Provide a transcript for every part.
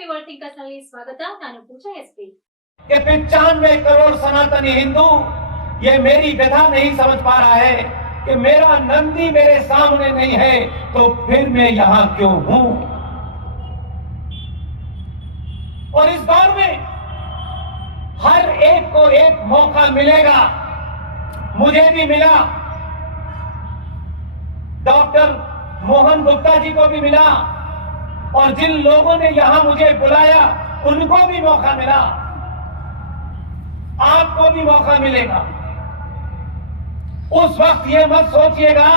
ವಿವರ್ತಿ ಕಸಲ್ಲಿ ಸ್ವಾಗತ ನಾನು ಪೂಜಾ ಎಸ್ಪಿ कि 95 करोड़ सनातनी हिंदू ये मेरी व्यथा नहीं समझ पा रहा है कि मेरा नंदी मेरे सामने नहीं है तो फिर मैं यहां क्यों हूं। और इस दौर में हर एक को एक मौका मिलेगा। मुझे भी मिला, डॉक्टर मोहन गुप्ता जी को भी मिला, और जिन लोगों ने यहां मुझे बुलाया उनको भी मौका मिला। आपको भी मौका मिलेगा। उस वक्त ये मत सोचिएगा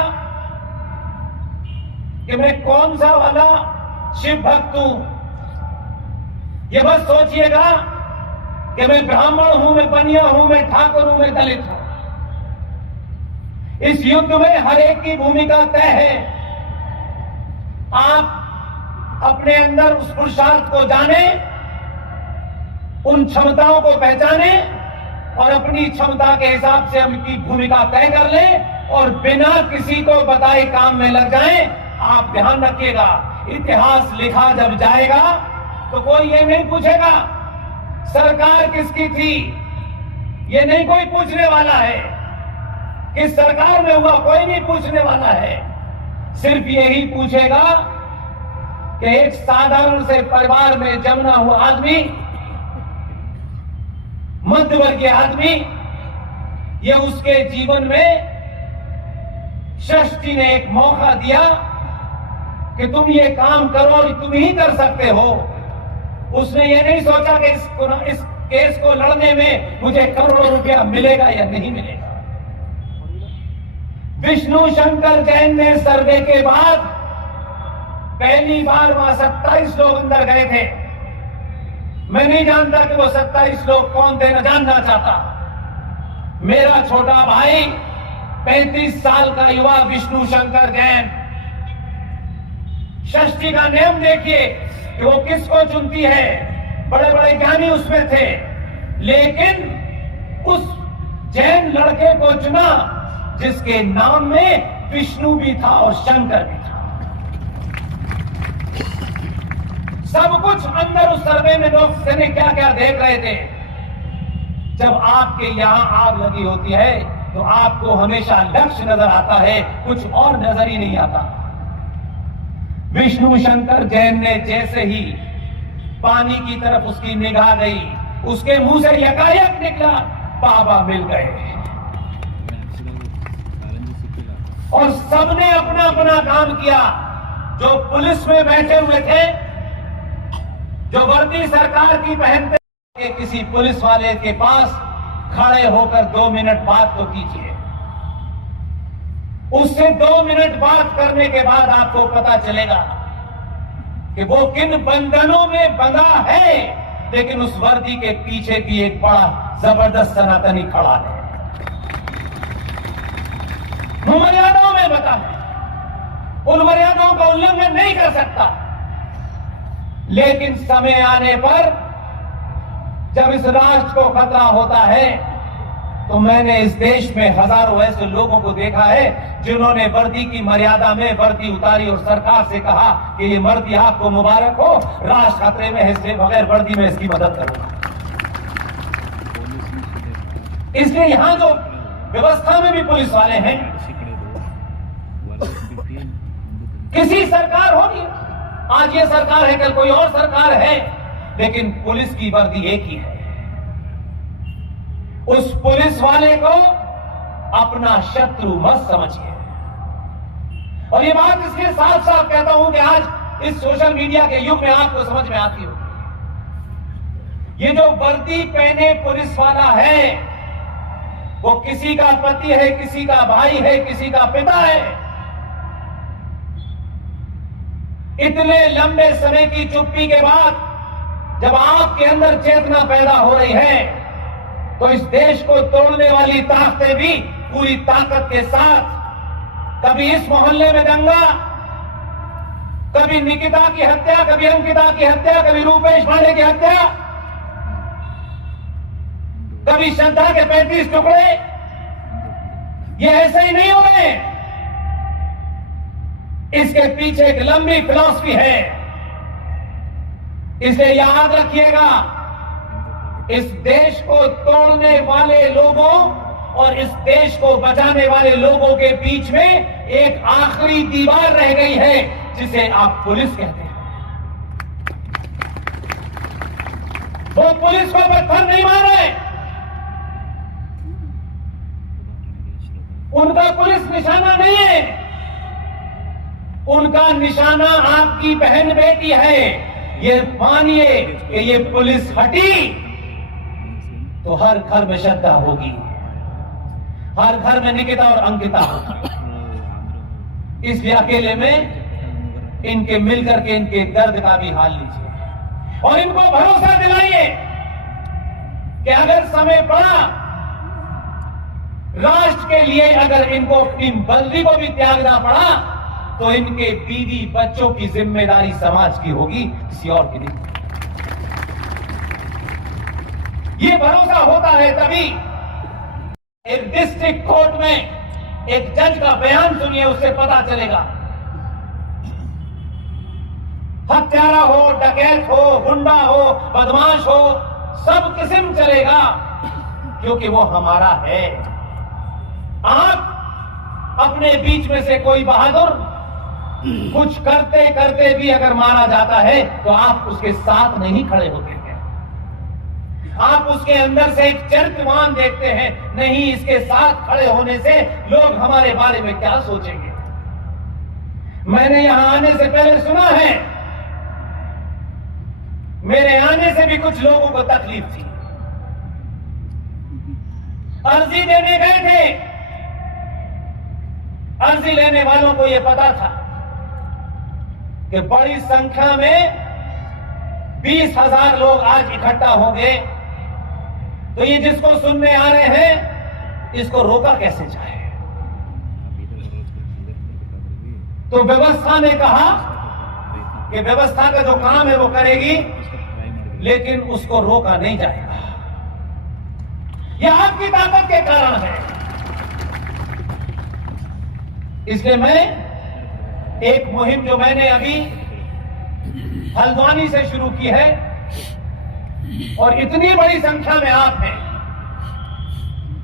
कि मैं कौन सा वाला शिव भक्त हूं। ये मत सोचिएगा कि मैं ब्राह्मण हूं, मैं बनिया हूं, मैं ठाकुर हूं, मैं दलित हूं। इस युद्ध में हर एक की भूमिका तय है। आप अपने अंदर उस पुरुषार्थ को जाने, उन क्षमताओं को पहचाने और अपनी क्षमता के हिसाब से उनकी भूमिका तय कर ले और बिना किसी को बताए काम में लग जाएं। आप ध्यान रखिएगा, इतिहास लिखा जब जाएगा तो कोई ये नहीं पूछेगा सरकार किसकी थी। ये नहीं कोई पूछने वाला है, किस सरकार में हुआ कोई नहीं पूछने वाला है। सिर्फ यही पूछेगा कि एक साधारण से परिवार में जन्मा हुआ आदमी, मध्यवर्गीय आदमी, ये उसके जीवन में सृष्टि ने एक मौका दिया कि तुम ये काम करो और तुम ही कर सकते हो। उसने ये नहीं सोचा कि इस केस को लड़ने में मुझे करोड़ों रुपया मिलेगा या नहीं मिलेगा। विष्णु शंकर जैन ने सर्वे के बाद पहली बार वहां 27 लोग अंदर गए थे। मैं नहीं जानता कि वो 27 लोग कौन थे, न जानना चाहता। मेरा छोटा भाई 35 साल का युवा विष्णु शंकर जैन, षष्ठी का नियम देखिए कि वो किसको चुनती है। बड़े बड़े ज्ञानी उसमें थे, लेकिन उस जैन लड़के को चुना जिसके नाम में विष्णु भी था और शंकर भी था। सब कुछ अंदर उस सर्वे में लोग क्या क्या देख रहे थे। जब आपके यहां आग लगी होती है तो आपको हमेशा लक्ष्य नजर आता है, कुछ और नजर ही नहीं आता। विष्णु शंकर जैन ने जैसे ही पानी की तरफ उसकी निगाह गई, उसके मुंह से यकायक निकला बाबा मिल गए। और सबने अपना अपना काम किया। जो पुलिस में बैठे हुए थे, जो वर्दी सरकार की पहनते के किसी पुलिस वाले के पास खड़े होकर 2 मिनट बात तो कीजिए। उससे 2 मिनट बात करने के बाद आपको पता चलेगा कि वो किन बंधनों में बंधा है, लेकिन उस वर्दी के पीछे भी एक बड़ा जबरदस्त सनातनी खड़ा है। मर्यादाओं में बता है, उन मर्यादाओं का उल्लंघन नहीं कर सकता। लेकिन समय आने पर जब इस राष्ट्र को खतरा होता है तो मैंने इस देश में हजारों ऐसे लोगों को देखा है जिन्होंने वर्दी की मर्यादा में वर्दी उतारी और सरकार से कहा कि ये वर्दी आपको मुबारक हो, राष्ट्र खतरे में है, इसलिए बगैर वर्दी में इसकी मदद करूंगा। इसलिए यहां जो व्यवस्था में भी पुलिस वाले हैं, किसी सरकार होगी, आज ये सरकार है, कल कोई और सरकार है, लेकिन पुलिस की वर्दी एक ही है। उस पुलिस वाले को अपना शत्रु मत समझिए। और ये बात इसलिए साफ साफ कहता हूं कि आज इस सोशल मीडिया के युग में आपको समझ में आती हो। ये जो वर्दी पहने पुलिस वाला है वो किसी का पति है, किसी का भाई है, किसी का पिता है। इतने लंबे समय की चुप्पी के बाद जब आपके अंदर चेतना पैदा हो रही है तो इस देश को तोड़ने वाली ताकतें भी पूरी ताकत के साथ, कभी इस मोहल्ले में दंगा, कभी निकिता की हत्या, कभी अंकिता की हत्या, कभी रूपेश पांडे की हत्या, कभी श्रद्धा के 35 टुकड़े, ये ऐसे ही नहीं हुए। इसके पीछे एक लंबी फिलॉसफी है। इसलिए याद रखिएगा, इस देश को तोड़ने वाले लोगों और इस देश को बचाने वाले लोगों के बीच में एक आखिरी दीवार रह गई है, जिसे आप पुलिस कहते हैं। वो पुलिस को पत्थर नहीं मार रहे, उनका पुलिस निशाना नहीं है, उनका निशाना आपकी बहन बेटी है। ये मानिए कि ये पुलिस हटी तो हर घर में श्रद्धा होगी, हर घर में निकिता और अंकिता होगी। इसलिए अकेले में इनके मिलकर के इनके दर्द का भी हाल लीजिए और इनको भरोसा दिलाइए कि अगर समय पड़ा, राष्ट्र के लिए अगर इनको अपनी बंदी को भी त्यागना पड़ा, तो इनके बीवी बच्चों की जिम्मेदारी समाज की होगी, किसी और की नहीं। ये भरोसा होता है तभी। एक डिस्ट्रिक्ट कोर्ट में एक जज का बयान सुनिए, उससे पता चलेगा। हत्यारा हो, डकैत हो, गुंडा हो, बदमाश हो, सब किस्म चलेगा, क्योंकि वो हमारा है। आप अपने बीच में से कोई बहादुर कुछ करते करते भी अगर मारा जाता है तो आप उसके साथ नहीं खड़े होते हैं, आप उसके अंदर से एक चरित्रवान देखते हैं। नहीं, इसके साथ खड़े होने से लोग हमारे बारे में क्या सोचेंगे। मैंने यहां आने से पहले सुना है, मेरे आने से भी कुछ लोगों को तकलीफ थी। अर्जी देने गए थे, अर्जी लेने वालों को यह पता था कि बड़ी संख्या में 20,000 लोग आज इकट्ठा होंगे, तो ये जिसको सुनने आ रहे हैं, इसको रोका कैसे जाए। तो व्यवस्था ने कहा कि व्यवस्था का जो काम है वो करेगी, लेकिन उसको रोका नहीं जाएगा। यह आपकी ताकत के कारण है। इसलिए मैं एक मुहिम जो मैंने अभी हल्द्वानी से शुरू की है, और इतनी बड़ी संख्या में आप हैं,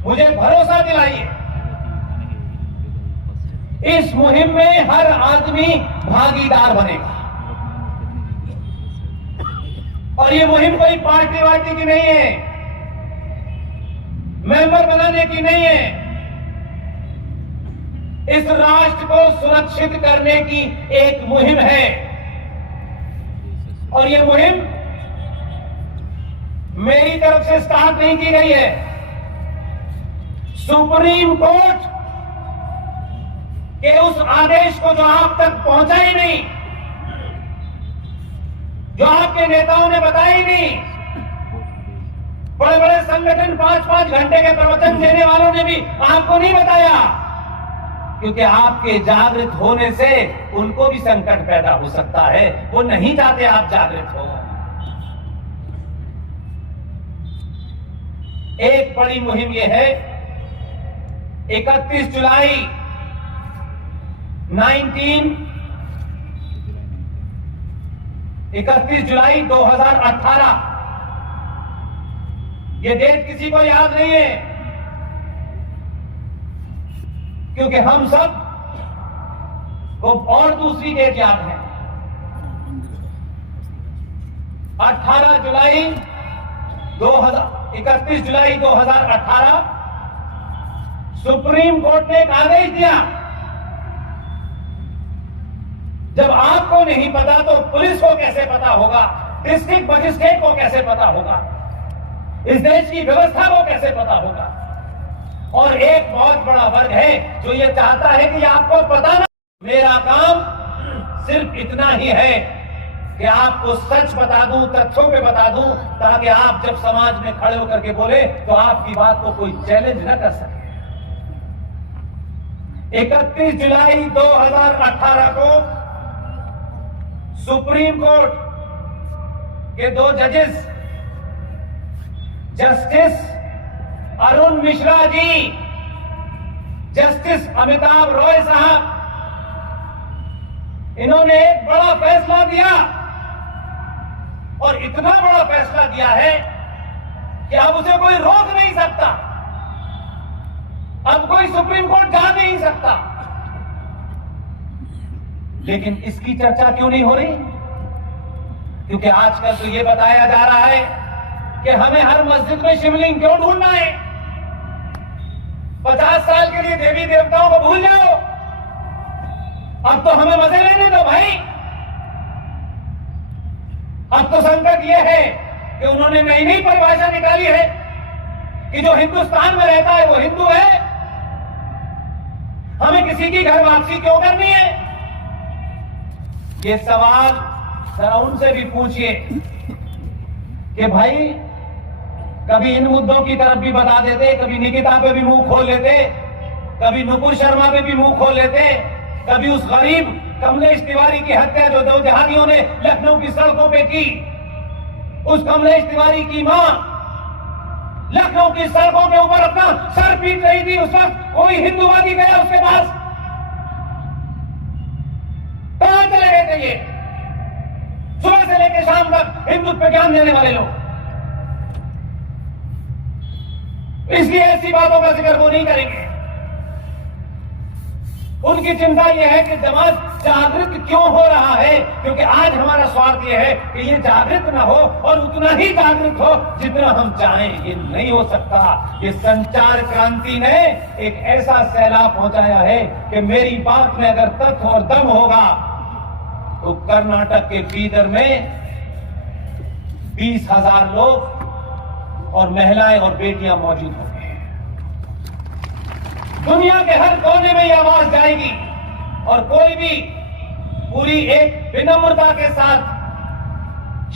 मुझे भरोसा दिलाइए, इस मुहिम में हर आदमी भागीदार बनेगा। और ये मुहिम कोई पार्टी वार्टी की नहीं है, मेंबर बनाने की नहीं है। इस राष्ट्र को सुरक्षित करने की एक मुहिम है, और ये मुहिम मेरी तरफ से स्टार्ट नहीं की गई है। सुप्रीम कोर्ट के उस आदेश को जो आप तक पहुंचा ही नहीं, जो आपके नेताओं ने बताया ही नहीं, बड़े बड़े संगठन 5-5 घंटे के प्रवचन देने वालों ने भी आपको नहीं बताया, क्योंकि आपके जागृत होने से उनको भी संकट पैदा हो सकता है। वो नहीं चाहते आप जागृत हो। एक बड़ी मुहिम यह है, 31 जुलाई 2018, ये डेट किसी को याद नहीं है, क्योंकि हम सब को और दूसरी डेट याद है। 31 जुलाई 2018 सुप्रीम कोर्ट ने एक आदेश दिया। जब आपको नहीं पता तो पुलिस को कैसे पता होगा, डिस्ट्रिक्ट मजिस्ट्रेट को कैसे पता होगा, इस देश की व्यवस्था को कैसे पता होगा। और एक बहुत बड़ा वर्ग है जो ये चाहता है कि आपको पता ना। मेरा काम सिर्फ इतना ही है कि आपको सच बता दूं, तथ्यों पे बता दूं, ताकि आप जब समाज में खड़े होकर के बोले तो आपकी बात को कोई चैलेंज न कर सके। 31 जुलाई 2018 को सुप्रीम कोर्ट के 2 जजेस, जस्टिस अरुण मिश्रा जी, जस्टिस अमिताभ रॉय साहब, इन्होंने एक बड़ा फैसला दिया और इतना बड़ा फैसला किया है कि अब उसे कोई रोक नहीं सकता, अब कोई सुप्रीम कोर्ट जा नहीं सकता। लेकिन इसकी चर्चा क्यों नहीं हो रही? क्योंकि आजकल तो यह बताया जा रहा है कि हमें हर मस्जिद में शिवलिंग क्यों ढूंढना है। 50 साल के लिए देवी देवताओं को भूल जाओ, अब तो हमें मजे लेने दो भाई। अब तो संकट यह है कि उन्होंने नई नई परिभाषा निकाली है कि जो हिंदुस्तान में रहता है वो हिंदू है, हमें किसी की घर वापसी क्यों करनी है? ये सवाल जरा उनसे भी पूछिए कि भाई कभी इन मुद्दों की तरफ भी बता देते, कभी निकिता पे भी मुंह खोल लेते, कभी नुपुर शर्मा पे भी मुंह खोल लेते, कभी उस गरीब कमलेश तिवारी की हत्या जो दो जहादियों ने लखनऊ की सड़कों पे की, उस कमलेश तिवारी की मां लखनऊ की सड़कों के ऊपर अपना सर पीट रही थी। उस वक्त कोई हिंदुवादी गया उसके पास? कहां चले गए थे ये सुबह से लेकर शाम तक हिंदुत्व पे ज्ञान देने वाले लोग? इसलिए ऐसी बातों का जिक्र वो नहीं करेंगे। उनकी चिंता यह है कि जमात जागृत क्यों हो रहा है, क्योंकि आज हमारा स्वार्थ यह है कि ये जागृत ना हो और उतना ही जागृत हो जितना हम चाहें। ये नहीं हो सकता। ये संचार क्रांति ने एक ऐसा सैलाब पहुंचाया है कि मेरी बात में अगर तथ्य और दम होगा तो कर्नाटक के बीदर में 20,000 लोग और महिलाएं और बेटियां मौजूद होंगे। दुनिया के हर कोने में यह आवाज जाएगी और कोई भी पूरी एक विनम्रता के साथ,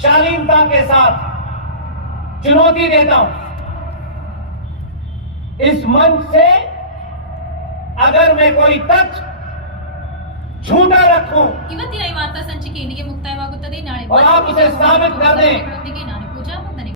शालीनता के साथ चुनौती देता हूं, इस मंच से अगर मैं कोई तथ्य झूठा रखूं ಇವತ್ತಿನ ಈ ವಾರ್ತಾ ಸಂಚಿಕೆ ಇಲ್ಲಿಗೆ ಮುಕ್ತಾಯವಾಗುತ್ತದೆ. ನಾಳೆ और आप उसे साबित कर दें